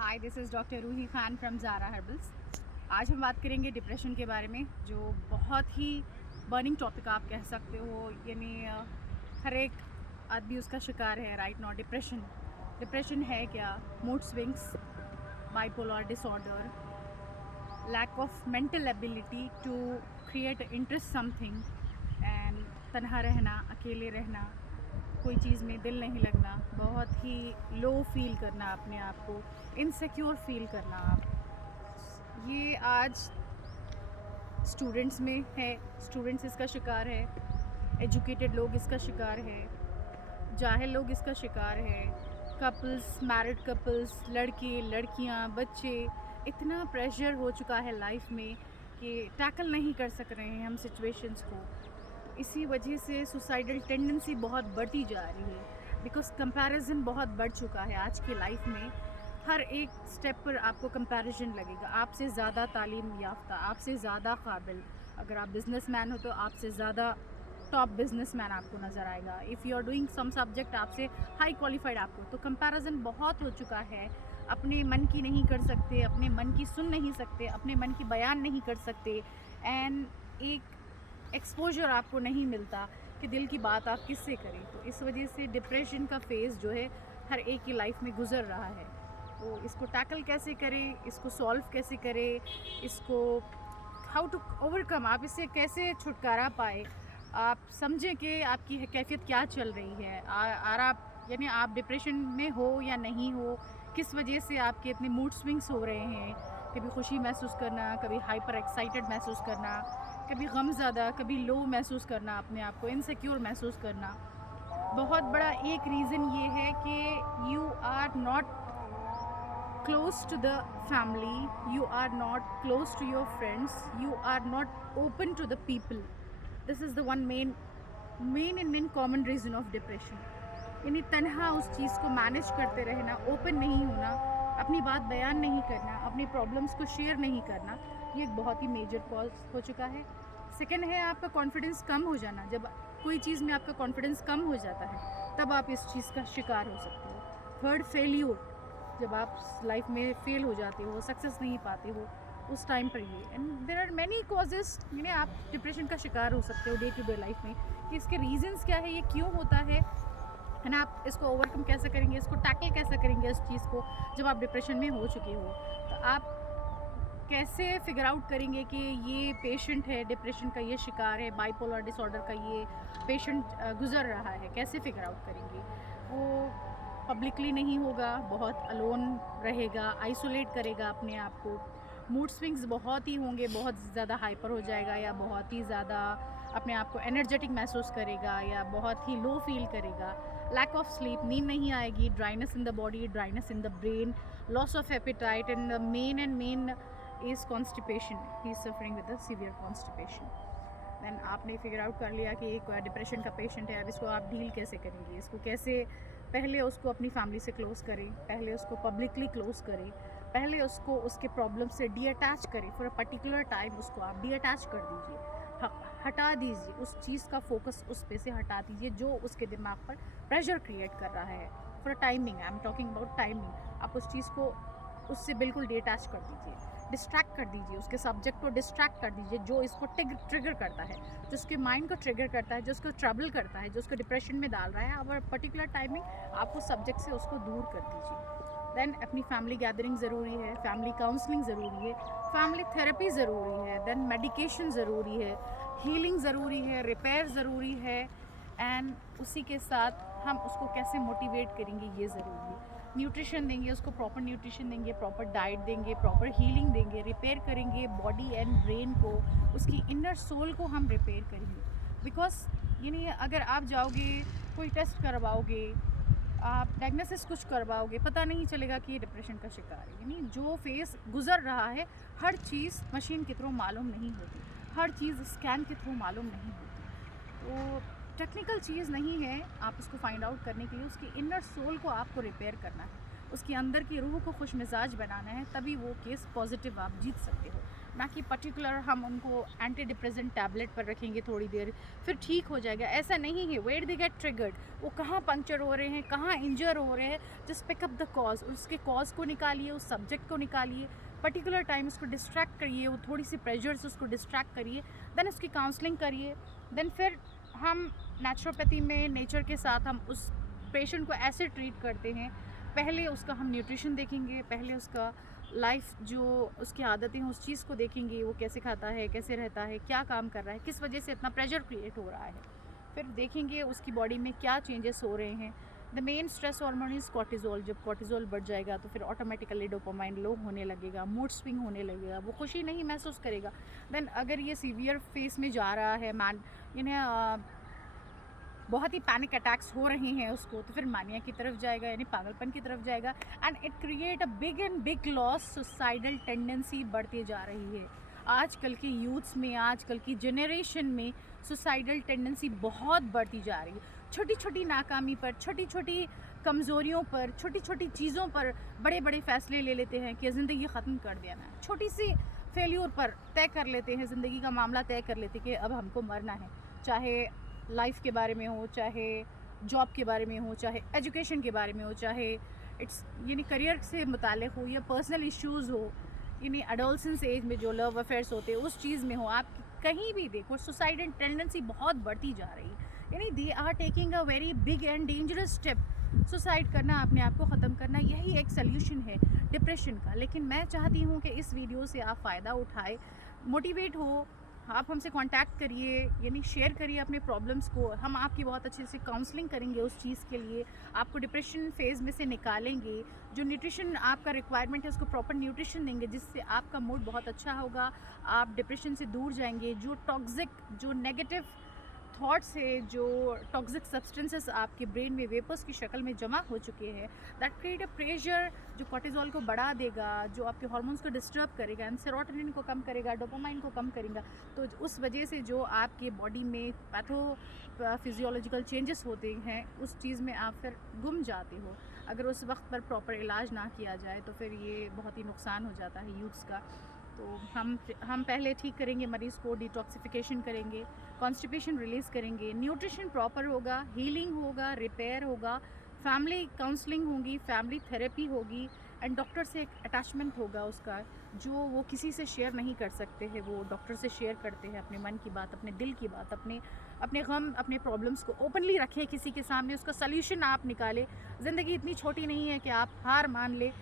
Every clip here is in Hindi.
Hi, this is doctor Ruhi Khan from Zara herbals. आज हम बात करेंगे डिप्रेशन के बारे में, जो बहुत ही बर्निंग टॉपिक आप कह सकते हो। यानी हर एक आदमी उसका शिकार है राइट नाउ। डिप्रेशन है क्या? Mood swings, bipolar disorder, lack of mental ability to create interest something, and तन्हा रहना, अकेले रहना, कोई चीज़ में दिल नहीं लगना, बहुत ही लो फील करना, अपने आप को इनसिक्योर फील करना। आप ये आज स्टूडेंट्स में है, स्टूडेंट्स इसका शिकार है, एजुकेटेड लोग इसका शिकार है, जाहिल लोग इसका शिकार है, कपल्स, मैरिड कपल्स, लड़के लड़कियां, बच्चे। इतना प्रेशर हो चुका है लाइफ में कि टैकल नहीं कर सक रहे हैं हम सिचुएशंस को। इसी वजह से सुसाइडल टेंडेंसी बहुत बढ़ती जा रही है, बिकॉज कंपैरिजन बहुत बढ़ चुका है आज की लाइफ में। हर एक स्टेप पर आपको कंपैरिजन लगेगा। आपसे ज़्यादा तालीम याफ्ता, आपसे ज़्यादा काबिल, अगर आप बिजनेसमैन हो तो आपसे ज़्यादा टॉप बिजनेसमैन आपको नज़र आएगा। If you are doing some subject, आपसे हाई क्वालिफाइड आपको। तो कंपैरिजन बहुत हो चुका है। अपने मन की नहीं कर सकते, अपने मन की सुन नहीं सकते, अपने मन की बयान नहीं कर सकते, एंड एक एक्सपोजर आपको नहीं मिलता कि दिल की बात आप किससे करें। तो इस वजह से डिप्रेशन का फेज़ जो है हर एक की लाइफ में गुजर रहा है। तो इसको टैकल कैसे करें, इसको सॉल्व कैसे करें, इसको हाउ टू ओवरकम, आप इससे कैसे छुटकारा पाए, आप समझें कि आपकी कैफियत क्या चल रही है। और आप यानी आप डिप्रेशन में हो या नहीं हो, किस वजह से आपके इतने मूड स्विंग्स हो रहे हैं। कभी खुशी महसूस करना, कभी हाइपर एक्साइटेड महसूस करना, कभी गम ज़्यादा, कभी लो महसूस करना, अपने आप को इनसिक्योर महसूस करना। बहुत बड़ा एक रीज़न ये है कि you are not close to the family, you are not close to your friends, you are not open to the people. This is the one main common reason of depression. यानी तन्हा उस चीज़ को मैनेज करते रहना, ओपन नहीं होना, अपनी बात बयान नहीं करना, अपनी प्रॉब्लम्स को शेयर नहीं करना, ये एक बहुत ही मेजर कॉज हो चुका है। सेकेंड है आपका कॉन्फिडेंस कम हो जाना। जब कोई चीज़ में आपका कॉन्फिडेंस कम हो जाता है तब आप इस चीज़ का शिकार हो सकते हो। थर्ड, फेल्यूर, जब आप लाइफ में फेल हो जाते हो, सक्सेस नहीं पाते हो, उस टाइम पर ये। And there are many causes, यानी आप डिप्रेशन का शिकार हो सकते हो डे टू डे लाइफ में, कि इसके रीजंस क्या है, ये क्यों होता है ना। आप इसको ओवरकम कैसे करेंगे, इसको टैकल कैसे करेंगे इस चीज़ को, जब आप डिप्रेशन में हो चुके हो। तो आप कैसे फिगर आउट करेंगे कि ये पेशेंट है, डिप्रेशन का ये शिकार है, बाइपोलर डिसऑर्डर का ये पेशेंट गुजर रहा है, कैसे फिगर आउट करेंगे। वो पब्लिकली नहीं होगा, बहुत अलोन रहेगा, आइसोलेट करेगा अपने आप को। मूड स्विंग्स बहुत ही होंगे, बहुत ज़्यादा हाइपर हो जाएगा, या बहुत ही ज़्यादा अपने आप को एनर्जेटिक महसूस करेगा, या बहुत ही लो फील करेगा। लैक ऑफ स्लीप, नींद नहीं आएगी, dryness in the body, dryness in the brain, loss of appetite, and the main is constipation. He is suffering with a severe constipation. देन आपने फिगर आउट कर लिया कि एक डिप्रेशन का पेशेंट है। अब इसको आप डील कैसे करेंगे, इसको कैसे, पहले उसको अपनी फैमिली से क्लोज़ करें, पहले उसको पब्लिकली क्लोज़ करें, पहले उसको उसके प्रॉब्लम से डी अटैच करें। फॉर अ पर्टिकुलर टाइम उसको आप डी अटैच कर दीजिए, हटा दीजिए, उस चीज़ का फोकस उस पे से हटा दीजिए जो उसके दिमाग पर प्रेशर क्रिएट कर रहा है। For a timing, I am talking about timing. आप उस चीज़ को उससे बिल्कुल डिटैच कर दीजिए, डिस्ट्रैक्ट कर दीजिए, उसके सब्जेक्ट को डिस्ट्रैक्ट कर दीजिए जो इसको ट्रिगर करता है, जो उसके माइंड को ट्रिगर करता है, जो उसको ट्रबल करता है, जो उसको डिप्रेशन में डाल रहा है। और पर्टिकुलर टाइमिंग आप उस सब्जेक्ट से उसको दूर कर दीजिए। देन अपनी फैमिली गैदरिंग ज़रूरी है, फैमिली काउंसलिंग ज़रूरी है, फैमिली थेरेपी ज़रूरी है, देन मेडिकेशन ज़रूरी है, हीलिंग ज़रूरी है, रिपेयर ज़रूरी है, एंड उसी के साथ हम उसको कैसे मोटिवेट करेंगे ये ज़रूरी है। न्यूट्रिशन देंगे उसको, प्रॉपर न्यूट्रिशन देंगे, प्रॉपर डाइट देंगे, प्रॉपर हीलिंग देंगे, रिपेयर करेंगे बॉडी एंड ब्रेन को, उसकी इनर सोल को हम रिपेयर करेंगे। बिकॉज यानी अगर आप जाओगे, कोई टेस्ट करवाओगे, आप डायग्नोसिस कुछ करवाओगे, पता नहीं चलेगा कि ये डिप्रेशन का शिकार है। यानी जो फेस गुजर रहा है, हर चीज़ मशीन के थ्रू मालूम नहीं होती, हर चीज़ स्कैन के थ्रू मालूम नहीं होती। तो टेक्निकल चीज़ नहीं है आप उसको फाइंड आउट करने के लिए, उसकी इनर सोल को आपको रिपेयर करना है, उसके अंदर की रूह को खुश मिजाज बनाना है, तभी वो केस पॉजिटिव आप जीत सकते हो। ना कि पर्टिकुलर हम उनको एंटी डिप्रेसेंट टैबलेट पर रखेंगे थोड़ी देर फिर ठीक हो जाएगा, ऐसा नहीं है। वेयर दे गेट ट्रिगर्ड, वो कहाँ पंक्चर हो रहे हैं, कहाँ इंजर हो रहे हैं, just pick up the cause, उसके कॉज को निकालिए, उस सब्जेक्ट को निकालिए, पर्टिकुलर टाइम उसको डिस्ट्रैक्ट करिए, वो थोड़ी सी प्रेशर से उसको डिस्ट्रैक्ट करिए, देन उसकी काउंसलिंग करिए। देन फिर हम नेचुरोपैथी में नेचर के साथ हम उस पेशेंट को ऐसे ट्रीट करते हैं, पहले उसका हम न्यूट्रिशन देखेंगे, पहले उसका लाइफ जो उसकी आदतें हैं उस चीज़ को देखेंगे, वो कैसे खाता है, कैसे रहता है, क्या काम कर रहा है, किस वजह से इतना प्रेशर क्रिएट हो रहा है। फिर देखेंगे उसकी बॉडी में क्या चेंजेस हो रहे हैं। The main stress hormone is cortisol. जब कॉर्टिजोल बढ़ जाएगा तो फिर ऑटोमेटिकली डोपामाइन लो होने लगेगा, मूड स्विंग होने लगेगा, वो खुशी नहीं महसूस करेगा। देन अगर ये सीवियर फेस में जा रहा है, इन्हें बहुत ही पैनिक अटैक्स हो रहे हैं उसको, तो फिर मानिया की तरफ जाएगा, यानी पागलपन की तरफ जाएगा। And it create a big loss, suicidal tendency बढ़ती जा रही है। आजकल की यूथ्स में, आजकल की जनरेशन में सुसाइडल टेंडेंसी बहुत बढ़ती जा रही है। छोटी छोटी नाकामी पर, छोटी छोटी कमज़ोरियों पर, छोटी छोटी चीज़ों पर बड़े बड़े फ़ैसले ले लेते हैं कि ज़िंदगी ख़त्म कर देना है। छोटी सी फेल्यूर पर तय कर लेते हैं, ज़िंदगी का मामला तय कर लेते हैं कि अब हमको मरना है। चाहे लाइफ के बारे में हो, चाहे जॉब के बारे में हो, चाहे एजुकेशन के बारे में हो, चाहे इट्स यानी करियर से मुताल्लिक़ हो या पर्सनल इश्यूज़ हो, यानी एडोलसेंस एज में जो लव अफेयर्स होते हैं उस चीज़ में हो, आप कहीं भी देखो सुसाइडल टेंडेंसी बहुत बढ़ती जा रही है। यानी they are taking a very big and dangerous step. Suicide करना, अपने आप को ख़त्म करना, यही एक सल्यूशन है डिप्रेशन का। लेकिन मैं चाहती हूँ कि इस वीडियो से आप फ़ायदा उठाए, मोटिवेट हो, आप हमसे कांटेक्ट करिए, यानी शेयर करिए अपने प्रॉब्लम्स को। हम आपकी बहुत अच्छे से काउंसलिंग करेंगे उस चीज़ के लिए, आपको डिप्रेशन फेज़ में से निकालेंगे। जो न्यूट्रिशन आपका रिक्वायरमेंट है उसको प्रॉपर न्यूट्रिशन देंगे, जिससे आपका मूड बहुत अच्छा होगा, आप डिप्रेशन से दूर जाएंगे। जो टॉक्सिक, जो नेगेटिव थॉट्स है, जो टॉक्सिक सब्सटेंसेस आपके ब्रेन में वेपर्स की शक्ल में जमा हो चुके हैं, दैट क्रिएट अ प्रेशर जो कॉर्टिजोल को बढ़ा देगा, जो आपके हार्मोन्स को डिस्टर्ब करेगा एंड सेरोटोनिन को कम करेगा, डोपामाइन को कम करेगा। तो उस वजह से जो आपके बॉडी में फिजियोलॉजिकल चेंजेस होते हैं, उस चीज़ में आप फिर गुम जाते हो। अगर उस वक्त पर प्रॉपर इलाज ना किया जाए तो फिर ये बहुत ही नुकसान हो जाता है यूथ्स का। तो हम पहले ठीक करेंगे मरीज़ को, डिटॉक्सिफिकेशन करेंगे, कॉन्स्टिपेशन रिलीज़ करेंगे, न्यूट्रिशन प्रॉपर होगा, हीलिंग होगा, रिपेयर होगा, फैमिली काउंसलिंग होगी, फैमिली थेरेपी होगी एंड डॉक्टर से एक अटैचमेंट होगा उसका, जो वो किसी से शेयर नहीं कर सकते हैं, वो डॉक्टर से शेयर करते हैं अपने मन की बात, अपने दिल की बात, अपने गम, अपने प्रॉब्लम्स को ओपनली रखें किसी के सामने, उसका सल्यूशन आप निकालें। ज़िंदगी इतनी छोटी नहीं है कि आप हार मान ले,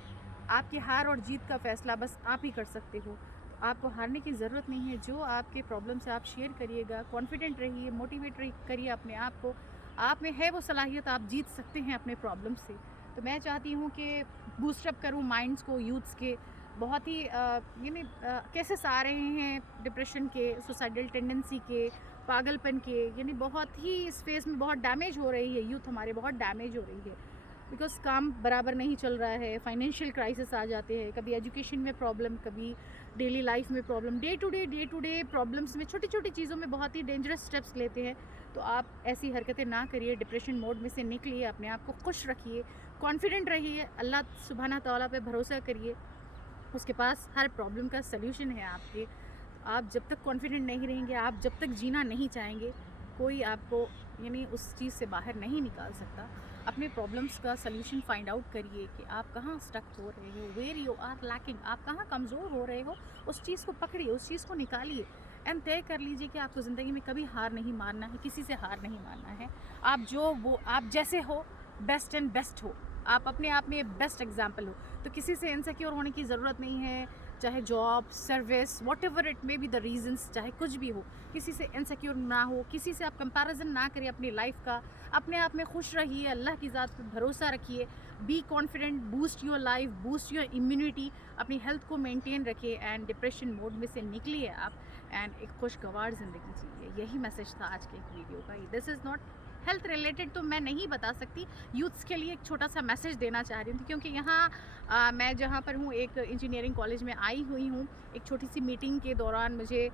आपकी हार और जीत का फ़ैसला बस आप ही कर सकते हो। तो आपको हारने की ज़रूरत नहीं है। जो आपके प्रॉब्लम से आप शेयर करिएगा, कॉन्फिडेंट रहिए, मोटिवेट करिए अपने आप को। आप में है वो सलाहियत, आप जीत सकते हैं अपने प्रॉब्लम से। तो मैं चाहती हूँ कि बूस्टअप करूँ माइंड्स को, यूथ्स के। बहुत ही यानी केसेस आ रहे हैं डिप्रेशन के, सुसाइडल टेंडेंसी के, पागलपन के, यानी बहुत ही इस फेज़ में बहुत डैमेज हो रही है, यूथ हमारे बहुत डैमेज हो रही है। बिकॉज़ काम बराबर नहीं चल रहा है, फाइनेंशियल क्राइसिस आ जाते हैं, कभी एजुकेशन में प्रॉब्लम, कभी डेली लाइफ में problem, day to day problems में, छोटी छोटी चीज़ों में बहुत ही डेंजरस स्टेप्स लेते हैं। तो आप ऐसी हरकतें ना करिए, डिप्रेशन मोड में से निकलिए, अपने आप को खुश रखिए, कॉन्फिडेंट रहिए, अल्लाह सुब्हाना तआला पे भरोसा करिए, उसके पास हर प्रॉब्लम का सल्यूशन है आपके। आप जब तक कॉन्फिडेंट नहीं रहेंगे, आप जब तक जीना नहीं चाहेंगे, कोई आपको यानी उस चीज़ से बाहर नहीं निकाल सकता। अपने प्रॉब्लम्स का सल्यूशन फाइंड आउट करिए कि आप कहाँ स्टक हो रहे हो, वेयर यू आर लैकिंग, आप कहाँ कमज़ोर हो रहे हो, उस चीज़ को पकड़िए, उस चीज़ को निकालिए एंड तय कर लीजिए कि आपको ज़िंदगी में कभी हार नहीं मानना है, किसी से हार नहीं मानना है। आप जैसे हो, बेस्ट एंड बेस्ट हो, आप अपने आप में बेस्ट एग्जाम्पल हो। तो किसी से इनसिक्योर होने की ज़रूरत नहीं है, चाहे job, service, what ever it may be the reasons, चाहे कुछ भी हो, किसी से इनसिक्योर ना हो, किसी से आप कंपैरिजन ना करिए अपनी लाइफ का। अपने आप में खुश रहिए, अल्लाह की ज़ात पर भरोसा रखिए, be confident, boost your life, boost your immunity, अपनी हेल्थ को मेंटेन रखिए एंड डिप्रेशन मोड में से निकलिए आप एंड एक खुशगवार ज़िंदगी जिए। यही मैसेज था आज के एक वीडियो का। This is not health related, तो मैं नहीं बता सकती, यूथ्स के लिए एक छोटा सा मैसेज देना चाह रही हूँ, क्योंकि यहाँ मैं जहाँ पर हूँ एक इंजीनियरिंग कॉलेज में आई हुई हूँ। एक छोटी सी मीटिंग के दौरान मुझे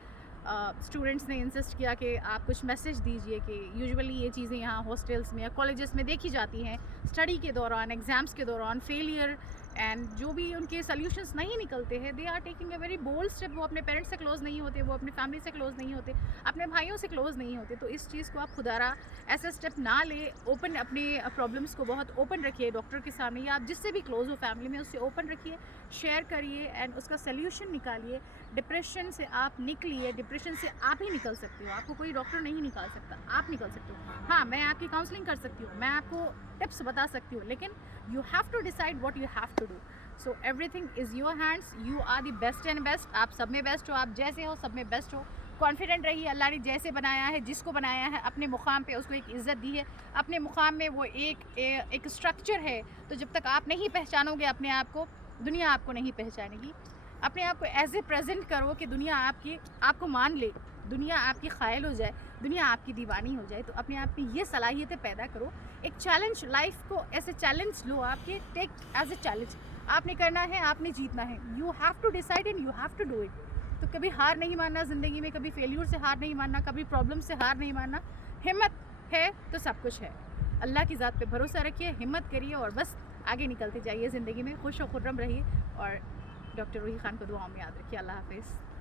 स्टूडेंट्स ने इंसिस्ट किया कि आप कुछ मैसेज दीजिए कि यूजुअली ये चीज़ें यहाँ हॉस्टल्स में या कॉलेजेस में देखी जाती हैं, स्टडी के दौरान, एग्ज़ाम्स के दौरान फेलियर एंड जो भी उनके सोल्यूशंस नहीं निकलते हैं, they are taking a very bold step. वो अपने पेरेंट्स से क्लोज नहीं होते, वो अपने फैमिली से क्लोज नहीं होते, अपने भाइयों से क्लोज नहीं होते। तो इस चीज़ को आप खुदारा ऐसा स्टेप ना ले, ओपन अपने प्रॉब्लम्स को बहुत ओपन रखिए डॉक्टर के सामने, या आप जिससे भी क्लोज हो फैमिली में उससे ओपन रखिए, शेयर करिए एंड उसका सोल्यूशन निकालिए। डिप्रेशन से आप निकलिए, डिप्रेशन से आप ही निकल सकते हो, आपको कोई डॉक्टर नहीं निकाल सकता, आप निकल सकते हो। हाँ, मैं आपकी काउंसलिंग कर सकती हूँ, मैं आपको टिप्स बता सकती हूँ, लेकिन you have to decide what you have to do. So everything is your hands. You are the best and best. आप सब में बेस्ट हो, आप जैसे हो सब में बेस्ट हो। कॉन्फिडेंट रहिए, अल्लाह ने जैसे बनाया है, जिसको बनाया है अपने मुकाम पे उसको एक इज़्ज़त दी है, अपने मुकाम में वो एक स्ट्रक्चर है। तो जब तक आप नहीं पहचानोगे अपने आप को, दुनिया आपको नहीं पहचानेगी। अपने आप को एज ए प्रेजेंट करो कि दुनिया आपको मान ले, दुनिया आपकी ख़ायल हो जाए, दुनिया आपकी दीवानी हो जाए। तो अपने आप में ये सलाहियतें पैदा करो। एक चैलेंज, लाइफ को ऐसे चैलेंज लो, आपके टेक एज ए चैलेंज। आपने करना है, आपने जीतना है। You have to decide and you have to do it. तो कभी हार नहीं मानना ज़िंदगी में, कभी फेल्यूर से हार नहीं मानना, कभी प्रॉब्लम से हार नहीं मानना। हिम्मत है तो सब कुछ है। अल्लाह की ज़ात पे भरोसा रखिए, हिम्मत करिए और बस आगे निकलते जाइए ज़िंदगी में। खुश और खुर्रम रहिए और डॉक्टर रूही खान को दुआओं में याद रखिए। अल्लाह हाफ़िज़।